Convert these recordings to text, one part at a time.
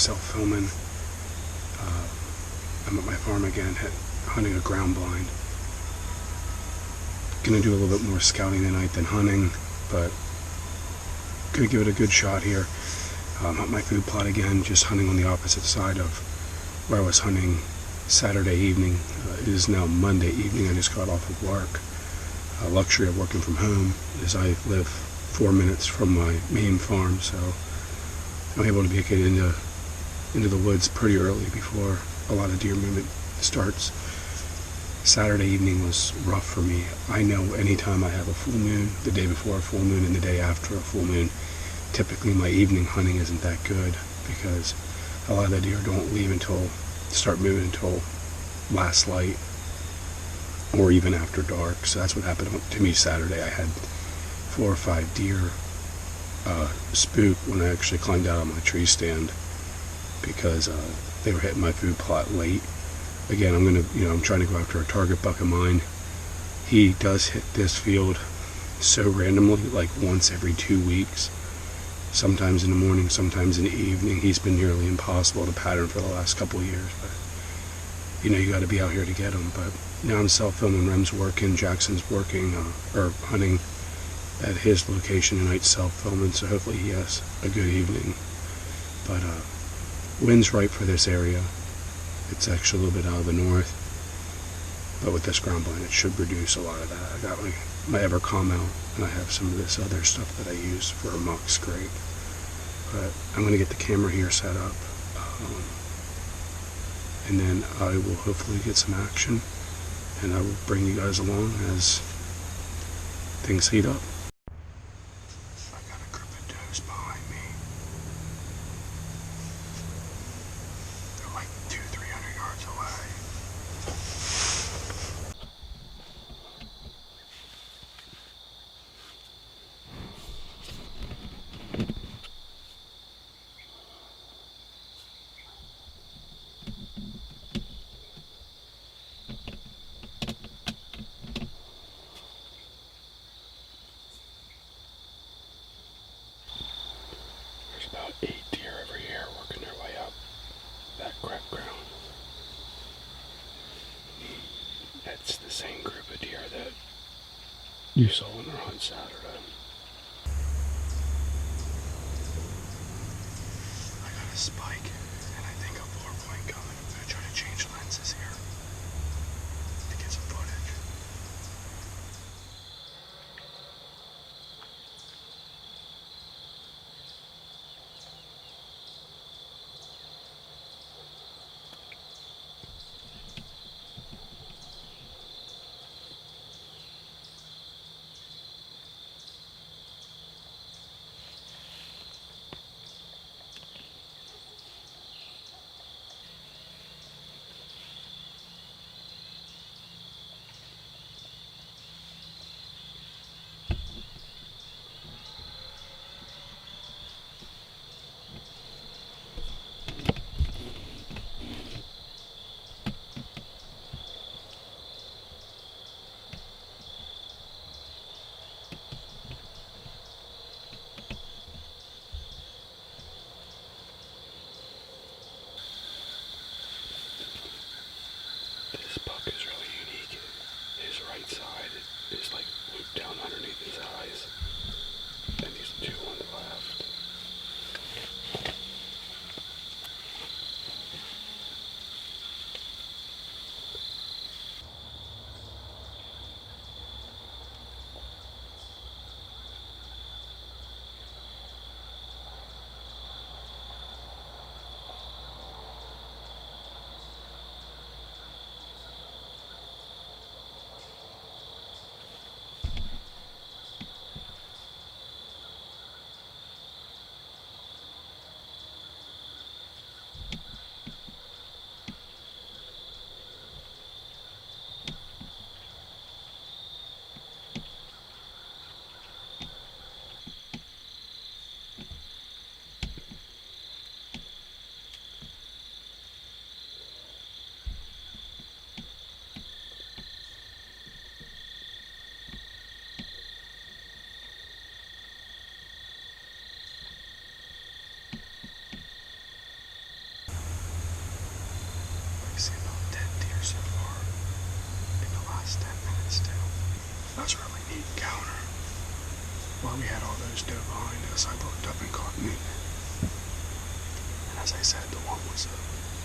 self-filming. I'm at my farm again, hunting a ground blind. Gonna do a little bit more scouting tonight than hunting, but gonna give it a good shot here. At my food plot again, just hunting on the opposite side of where I was hunting Saturday evening. It is now Monday evening. I just got off of work. Luxury of working from home is I live 4 minutes from my main farm, so I'm able to get into the woods pretty early before a lot of deer movement starts. Saturday evening was rough for me. I know anytime I have a full moon, the day before a full moon and the day after a full moon, typically my evening hunting isn't that good because a lot of the deer don't leave start moving until last light or even after dark. So that's what happened to me Saturday. I had 4 or 5 deer spook when I actually climbed out on my tree stand because they were hitting my food plot late. Again, I'm trying to go after a target buck of mine. He does hit this field so randomly, like once every 2 weeks. Sometimes in the morning, sometimes in the evening. He's been nearly impossible to pattern for the last couple of years, but you got to be out here to get him. But now I'm self-filming. Rem's working, Jackson's working, or hunting at his location tonight, self-filming, so hopefully he has a good evening. But wind's right for this area. It's actually a little bit out of the north, but with this ground blind it should reduce a lot of that. I got my EverCom out, and I have some of this other stuff that I use for a mock scrape. But I'm going to get the camera here set up, and then I will hopefully get some action, and I will bring you guys along as things heat up. I got a group of does behind me. They're like 200-300 yards away. There's about 8 deer over here working their way up that crap ground. That's the same group of deer that you saw on our hunt Saturday. I got a spike, and I think a 4-point coming. I'm going to try to change lenses here to get some footage. while we had all those doe behind us, I looked up and caught movement. And as I said, the one was a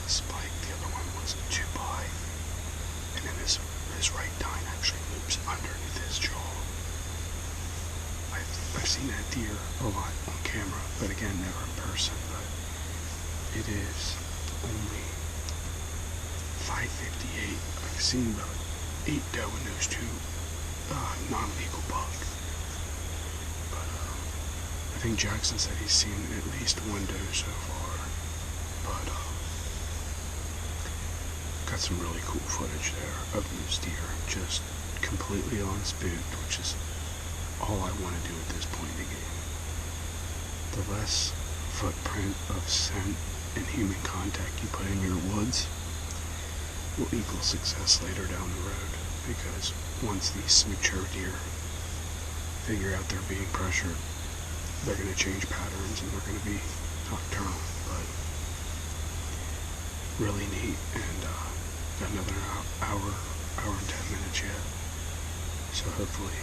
spike, the other one was a 2-by. And then his right tine actually moves underneath his jaw. I've seen that deer a lot on camera, but again, never in person. But it is only 5:58. I've seen about 8 doe in those 2 non-legal bucks. But I think Jackson said he's seen at least 1 doe so far. But got some really cool footage there of those deer just completely unspooked, which is all I want to do at this point in the game. The less footprint of scent and human contact you put in your woods will equal success later down the road, because once these mature deer figure out they're being pressured, they're going to change patterns and they're going to be nocturnal. But really neat, and got another hour and 10 minutes yet, so hopefully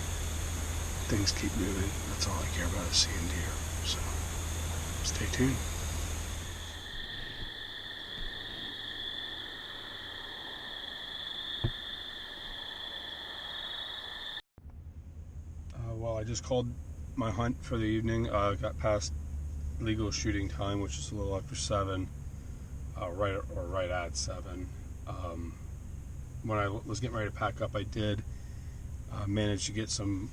things keep moving. That's all I care about is seeing deer, so stay tuned. Well, I just called my hunt for the evening. Got past legal shooting time, which is a little after 7, right at 7. When I was getting ready to pack up, I did manage to get some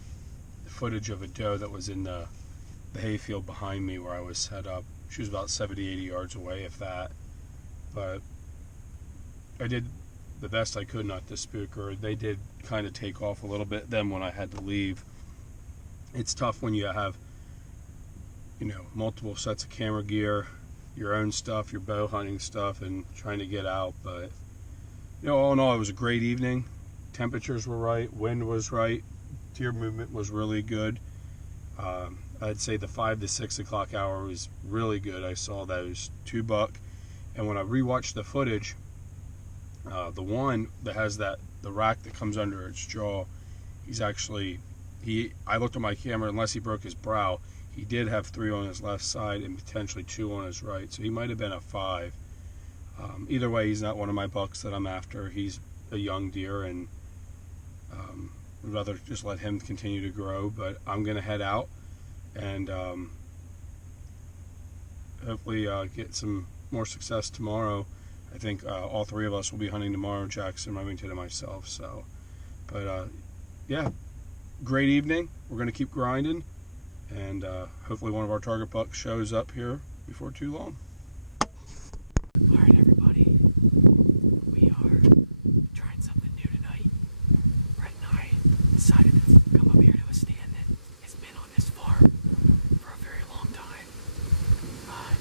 footage of a doe that was in the hayfield behind me where I was set up. She was about 70, 80 yards away, if that. But I did the best I could not to spook her. They did kind of take off a little bit then when I had to leave. It's tough when you have, multiple sets of camera gear, your own stuff, your bow hunting stuff, and trying to get out. But, all in all, it was a great evening. Temperatures were right, wind was right, deer movement was really good. I'd say the 5 to 6 o'clock hour was really good. I saw those 2 buck, and when I rewatched the footage, the one that has the rack that comes under its jaw, I looked at my camera, unless he broke his brow, he did have 3 on his left side and potentially 2 on his right, so he might have been a 5. Either way, he's not one of my bucks that I'm after. He's a young deer, and I'd rather just let him continue to grow. But I'm going to head out and hopefully get some more success tomorrow. I think all 3 of us will be hunting tomorrow, Jackson, Remington, and myself. So, but yeah, great evening. We're going to keep grinding, and hopefully one of our target bucks shows up here before too long. All right, everybody. We are trying something new tonight. Brett and I decided to come up here to a stand that has been on this farm for a very long time.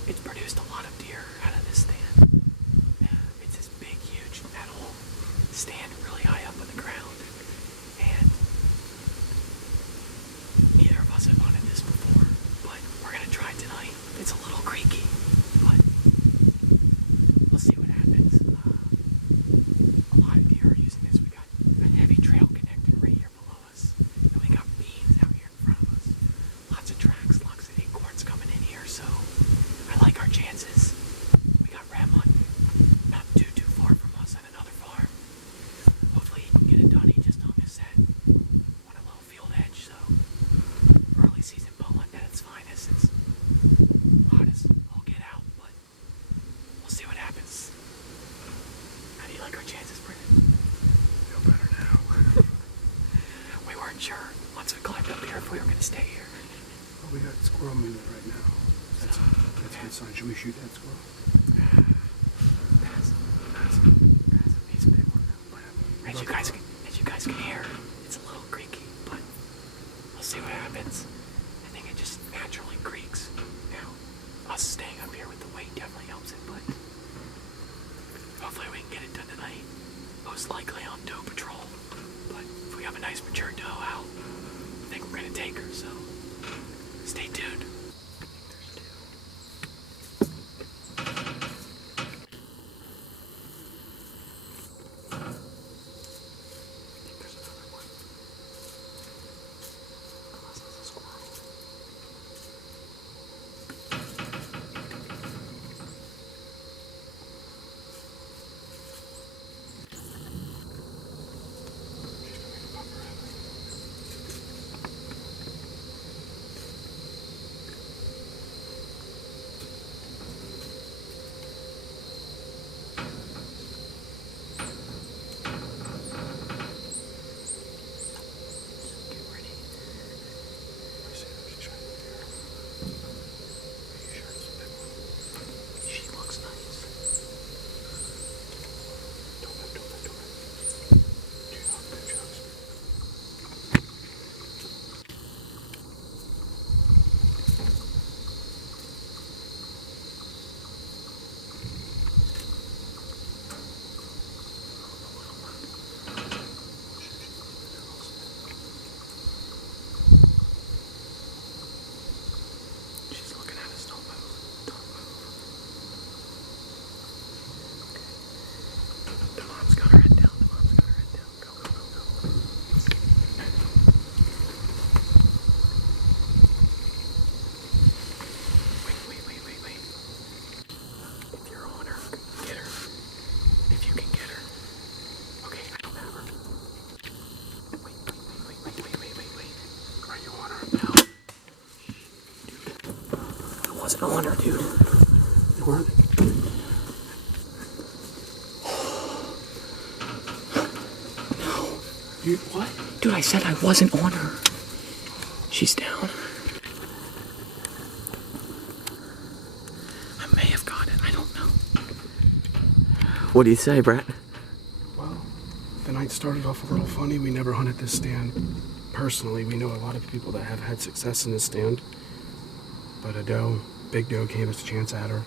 It's produced a lot of deer out of this stand. It's this big, huge metal stand really high up on the ground. And neither of us have hunted this before, but we're going to try it tonight. It's a little creaky, but we'll see what happens. A lot of deer are using this. We got a heavy trail connected right here below us, and we got beans out here in front of us. Lots of tracks, lots of acorns coming in here, so I like our chances. We got Ramon not too far from us at another farm. Hopefully he can get it done. He just hung his set on a little field edge, so early season bow hunt at its finest. It's hot as all get out, but we'll see what happens. How do you like our chances, Brendan? Feel better now. We weren't sure once we climbed up here if we were going to stay here. Well, we got squirrel movement right now. That's a good sign. Should we shoot that squirrel? Pass. He's a big one, though. As you guys can hear, it's a little creaky, but we'll see what happens. I think it just naturally creaks. Now, us staying up here with the weight definitely helps it, but hopefully we can get it done tonight. Most likely on doe patrol, but if we have a nice mature doe out, I think we're going to take her, so stay tuned. There's another one. Unless it's a squirrel. wasn't on her, dude. What? You what? Dude, I said I wasn't on her. She's down. I may have got it. I don't know. What do you say, Brett? Well, the night started off a little funny. We never hunted this stand. Personally, we know a lot of people that have had success in this stand. But a doe, big doe, gave us a chance at her.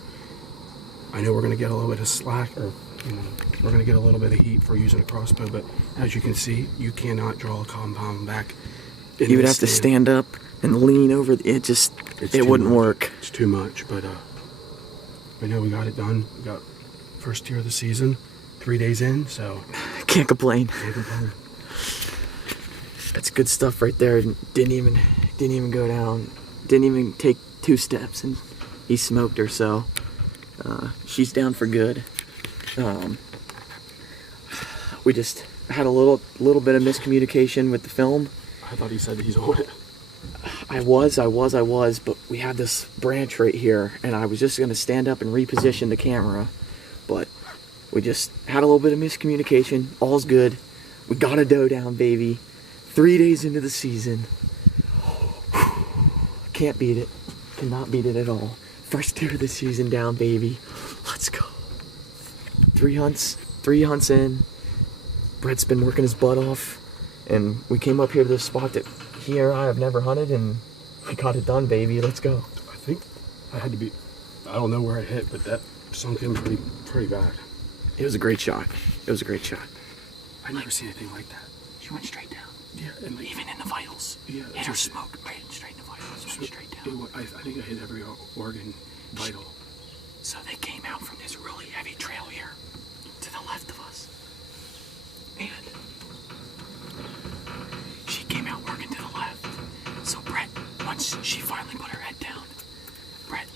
I know we're going to get a little bit of slack, or, you know, we're going to get a little bit of heat for using a crossbow, but as you can see, you cannot draw a compound back. You would have to stand up and lean over. It wouldn't work. It's too much, but I know we got it done. We got first deer of the season, 3 days in, so Can't complain. That's good stuff right there. Didn't even go down. Didn't even take 2 steps, and he smoked her. So she's down for good. We just had a little bit of miscommunication with the film. I thought he said that he's on it. I was, but we had this branch right here, and I was just gonna stand up and reposition the camera, but we just had a little bit of miscommunication. All's good. We got a doe down, baby. 3 days into the season. Can't beat it. Cannot beat it at all. First deer of the season down, baby. Let's go. 3 hunts in. Brett's been working his butt off, and we came up here to this spot that he and I have never hunted, and we got it done, baby. Let's go. I think I had to be, I don't know where I hit, but that sunk in pretty bad. It was a great shot. It was a great shot. I never seen anything like that. She went straight down. Yeah, and Even in the vitals. Yeah, Hit her just- smoke right straight in the vitals. Went straight down. I think I hit every organ vital. So they came out from this really heavy trail here to the left of us. And she came out working to the left. So Brett, once she finally put her head down, Brett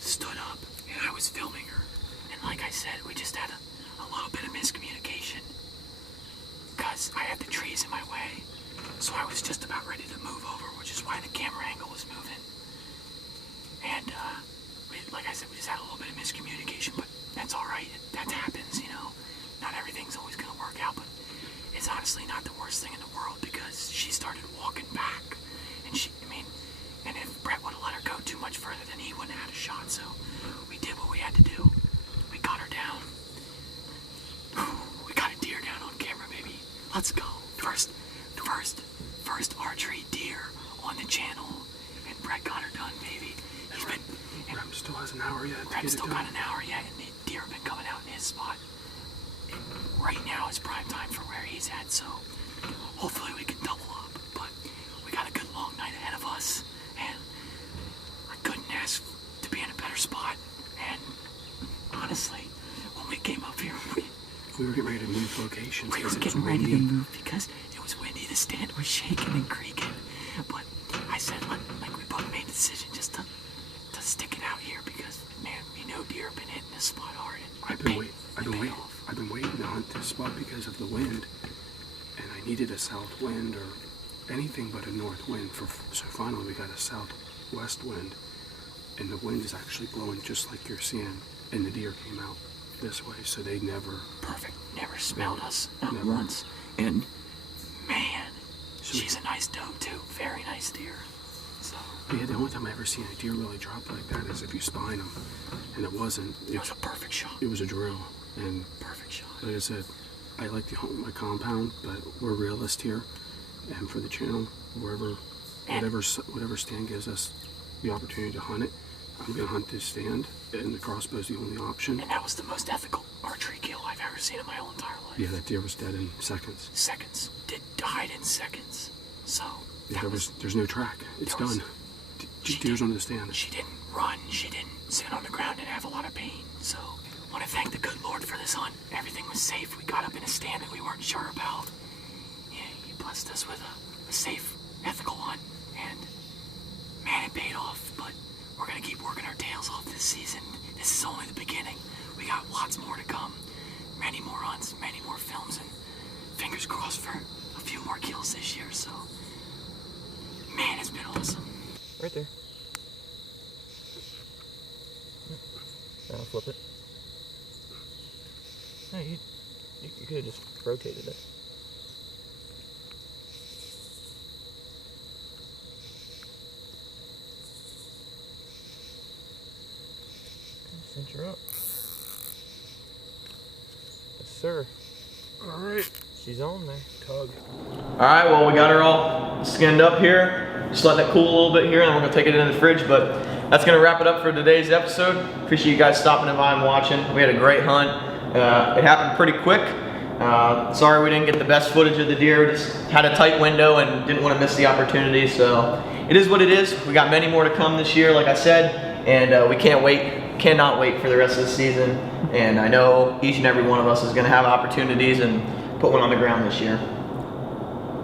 stood up and I was filming her. And like I said, we just had a little bit of miscommunication because I had the trees in my way. So I was just about ready to move over, which is why the camera angle was moving. And like I said, we just had a little bit of miscommunication, but that's all right. That happens, you know. Not everything's always going to work out, but it's honestly not the worst thing in the world because she started walking back. And and if Brett would have let her go too much further, then he wouldn't have had a shot. So we did what we had to do. We got her down. We got a deer down on camera, baby. Let's go. First archery deer on the channel, and Brett got her done, baby. He's been. Rem still has an hour yet. Rem still got an hour yet, and the deer have been coming out in his spot. Right now is prime time for where he's at, so hopefully we can double up. But we got a good long night ahead of us, and I couldn't ask to be in a better spot. And honestly, when we came up here, we were getting ready to move locations. We were getting ready to move because it was windy. The stand was shaking and creaking. But I said, like we both made the decision just to stick it out here because, man, we know deer have been hitting this spot hard. I've been waiting to hunt this spot because of the wind, and I needed a south wind or anything but a north wind. So finally we got a southwest wind, and the wind is actually blowing just like you're seeing, and the deer came out this way, so they never... Perfect. Never smelled us, not Never. once. And, man, she's a nice doe, too. Very nice deer. So, Yeah, the only time I ever seen a deer really drop like that is if you spine them, and it wasn't. it was a perfect shot. It was a drill, and Perfect shot. like I said, I like to hunt with my compound, but we're realists here, and for the channel, whatever stand gives us the opportunity to hunt it, I'm gonna hunt this stand, and the crossbow's the only option. And that was the most ethical archery kill I've ever seen in my whole entire life. Yeah, that deer was dead in seconds. Seconds. Died in seconds. So, Yeah, there's no track. It's there was- done. Just deer's on the stand. She didn't run. She didn't sit on the ground and have a lot of pain. So, I want to thank the good Lord for this hunt. Everything was safe. We got up in a stand that we weren't sure about. Yeah, He blessed us with a safe, ethical hunt. And, man, it paid off. But we're going to keep working our tails off this season. This is only the beginning. We got lots more to come. Many more hunts, many more films, and fingers crossed for a few more kills this year. So, man, it's been awesome. Right there. flip it. No, you could have just rotated it. Center up. Yes, sir. Alright. She's on there. Tug. Alright, well, we got her all skinned up here. Just letting it cool a little bit here, and then we're going to take it into the fridge. But that's going to wrap it up for today's episode. Appreciate you guys stopping by and watching. We had a great hunt. It happened pretty quick. Sorry we didn't get the best footage of the deer. We just had a tight window and didn't want to miss the opportunity. So it is what it is. We got many more to come this year, like I said. And we cannot wait for the rest of the season. And I know each and every one of us is going to have opportunities and put one on the ground this year.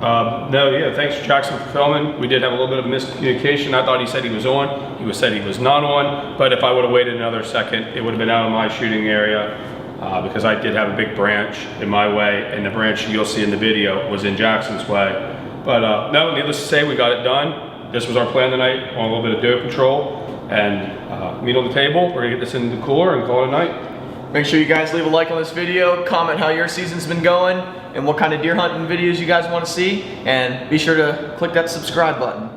Thanks Jackson for filming. We did have a little bit of miscommunication. I thought he said he was on. He said he was not on, but if I would have waited another second, it would have been out of my shooting area because I did have a big branch in my way, and the branch you'll see in the video was in Jackson's way. But no, needless to say, we got it done. This was our plan tonight, on a little bit of doe patrol, and meat on the table. We're gonna get this in the cooler and call it a night. Make sure you guys leave a like on this video, comment how your season's been going, and what kind of deer hunting videos you guys want to see, and be sure to click that subscribe button.